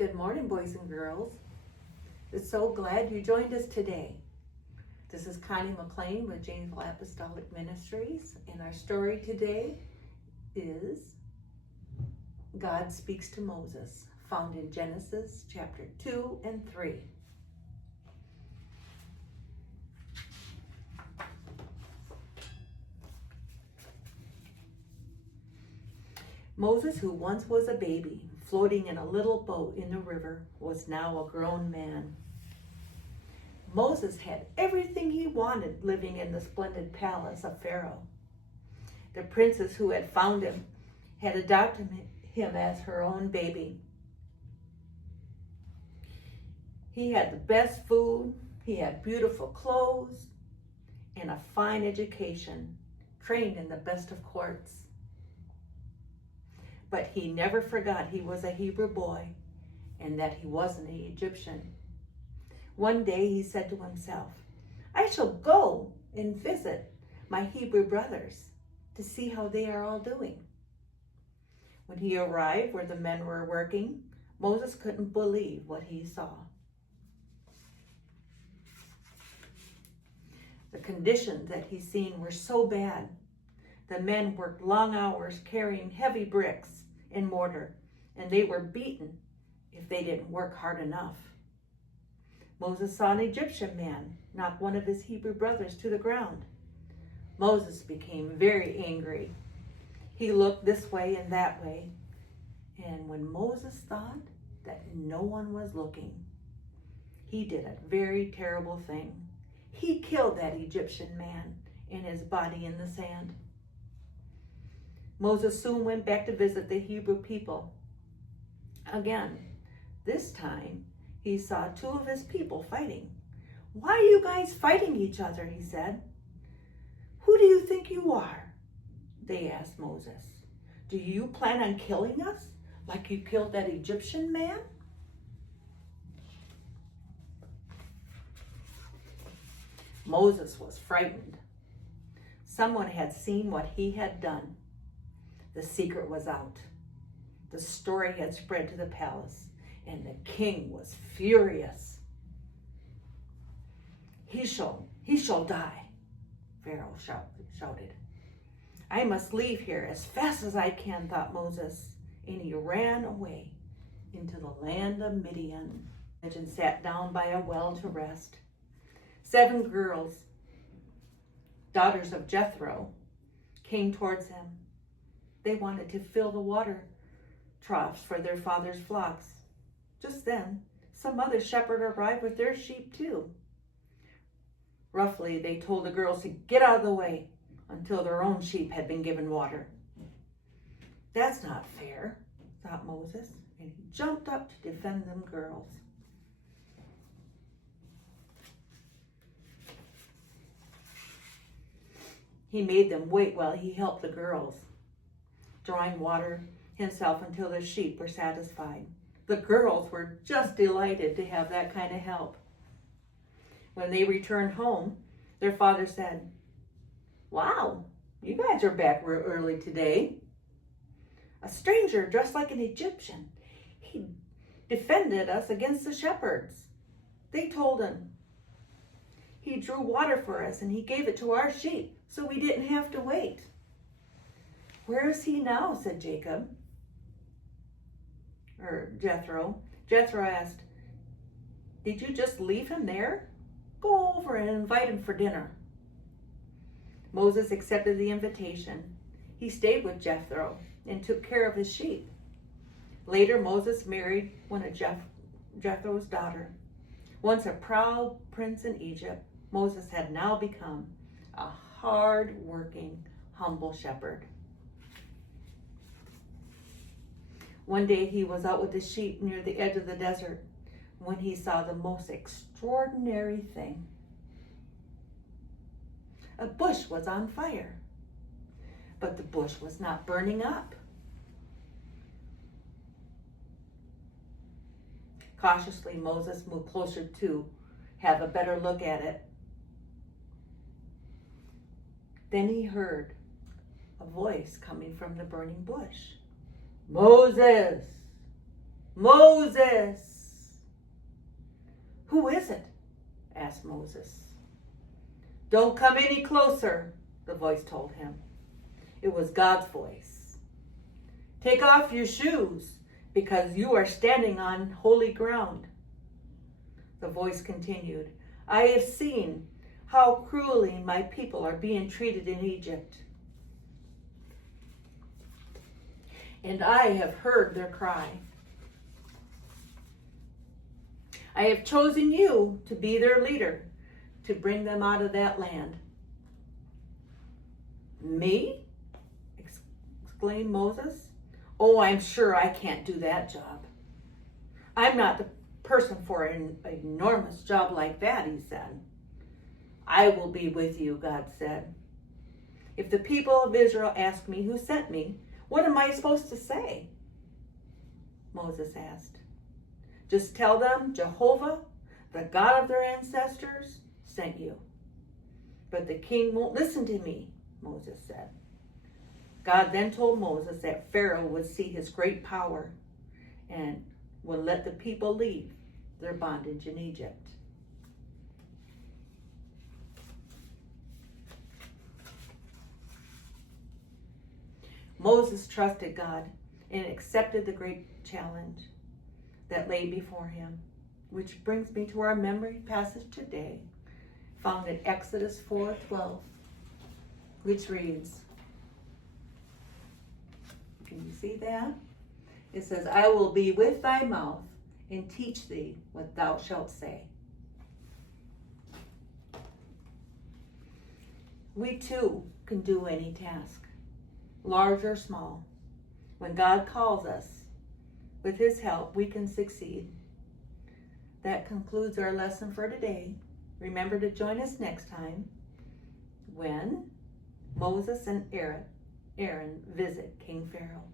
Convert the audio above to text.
Good morning, boys and girls. I'm so glad you joined us today. This is Connie McClain with Janesville Apostolic Ministries, and our story today is God Speaks to Moses, found in Genesis chapter 2 and 3. Moses, who once was a baby, floating in a little boat in the river, was now a grown man. Moses had everything he wanted living in the splendid palace of Pharaoh. The princess who had found him had adopted him as her own baby. He had the best food, he had beautiful clothes, and a fine education, trained in the best of courts. But he never forgot he was a Hebrew boy and that he wasn't an Egyptian. One day he said to himself, I shall go and visit my Hebrew brothers to see how they are all doing. When he arrived where the men were working, Moses couldn't believe what he saw. The conditions that he seen were so bad. The men worked long hours carrying heavy bricks and mortar, and they were beaten if they didn't work hard enough. Moses saw an Egyptian man knock one of his Hebrew brothers to the ground. Moses became very angry. He looked this way and that way, and when Moses thought that no one was looking, he did a very terrible thing. He killed that Egyptian man and his body in the sand. Moses soon went back to visit the Hebrew people. Again, this time he saw two of his people fighting. Why are you guys fighting each other? He said. Who do you think you are? They asked Moses. Do you plan on killing us like you killed that Egyptian man? Moses was frightened. Someone had seen what he had done. The secret was out. The story had spread to the palace, and the king was furious. He shall die, Pharaoh shouted. I must leave here as fast as I can, thought Moses, and he ran away into the land of Midian and sat down by a well to rest. 7 girls, daughters of Jethro, came towards him. They wanted to fill the water troughs for their father's flocks. Just then, some other shepherd arrived with their sheep too. Roughly, they told the girls to get out of the way until their own sheep had been given water. That's not fair, thought Moses, and he jumped up to defend them girls. He made them wait while he helped the girls, drawing water himself until the sheep were satisfied. The girls were just delighted to have that kind of help. When they returned home, their father said, Wow, you guys are back real early today. A stranger dressed like an Egyptian. He defended us against the shepherds. They told him. He drew water for us and he gave it to our sheep so we didn't have to wait. Where is he now? Said Jethro. Jethro asked, Did you just leave him there? Go over and invite him for dinner. Moses accepted the invitation. He stayed with Jethro and took care of his sheep. Later, Moses married one of Jethro's daughter. Once a proud prince in Egypt, Moses had now become a hard-working, humble shepherd. One day he was out with the sheep near the edge of the desert when he saw the most extraordinary thing. A bush was on fire, but the bush was not burning up. Cautiously, Moses moved closer to have a better look at it. Then he heard a voice coming from the burning bush. Moses, Moses! Who is it? Asked Moses. Don't come any closer, the voice told him. It was God's voice. Take off your shoes, because you are standing on holy ground. The voice continued, I have seen how cruelly my people are being treated in Egypt. And I have heard their cry. I have chosen you to be their leader, to bring them out of that land. Me? Exclaimed Moses. Oh, I'm sure I can't do that job. I'm not the person for an enormous job like that, he said. I will be with you, God said. If the people of Israel ask me who sent me, what am I supposed to say? Moses asked. Just tell them Jehovah, the God of their ancestors, sent you. But the king won't listen to me, Moses said. God then told Moses that Pharaoh would see his great power and would let the people leave their bondage in Egypt. Moses trusted God and accepted the great challenge that lay before him, which brings me to our memory passage today, found in Exodus 4:12, which reads, can you see that? It says, I will be with thy mouth and teach thee what thou shalt say. We too can do any task, large or small. When God calls us, with his help, we can succeed. That concludes our lesson for today. Remember to join us next time when Moses and Aaron visit King Pharaoh.